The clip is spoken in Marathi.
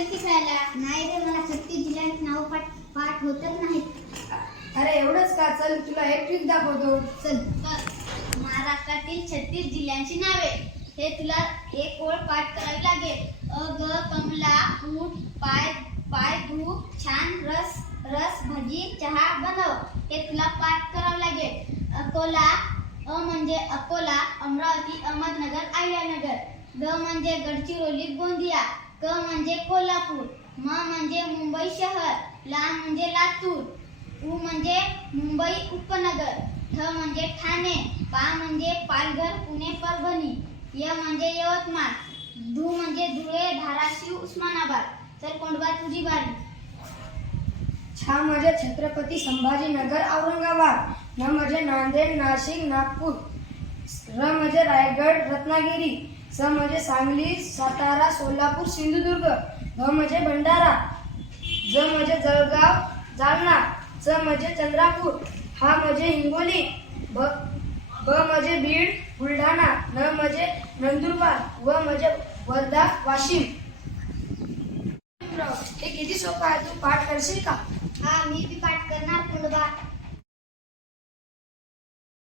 असेल खायला. नाही रे मला सुट्टी दिल्यात नाव पाठ पाठ होतच नाही. अरे एवढंच का? चल तुला एक ट्रिक दाखवतो. चल महाराष्ट्रातील छत्तीस जिल्ह्यांची नावे. हे तुला एक ओळ पाठ करावी लागेल. अ ग कमला ऊट पाय पाय धू छान रस रस भजी चहा बनव. हे तुला पाठ करावं लागेल. अकोला अ म्हणजे अकोला अमरावती अहमदनगर अहिल्यानगर. ग म्हणजे गडचिरोली गोंदिया. क म्हणजे कोल्हापूर म म्हणजे मुंबई शहर ला म्हणजे लातूर उ म्हणजे मुंबई उपनगर ठ म्हणजे ठाणे पा म्हणजे पालघर पुणे परभणी य म्हणजे यवतमाळ धू म्हणजे धुळे धाराशिव उस्मानाबाद. तर कोंडबा तुझी बारी. छा म्हणजे छत्रपती संभाजीनगर औरंगाबाद. न म्हणजे नांदेड नाशिक नागपूर. र म्हणजे रायगड रत्नागिरी. स म्हणजे सांगली सातारा सोलापूर सिंधुदुर्ग भ म्हणजे भंडारा ज म्हणजे जळगाव जालना च म्हणजे चंद्रापूर हा म्हणजे हिंगोली ब ब म्हणजे बीड बुलढाणा न म्हणजे नंदुरबार व म्हणजे वर्धा वाशिम. हे किती सोपं आहे? तू पाठ करशील का? हा मी बी पाठ करणार कोंडवा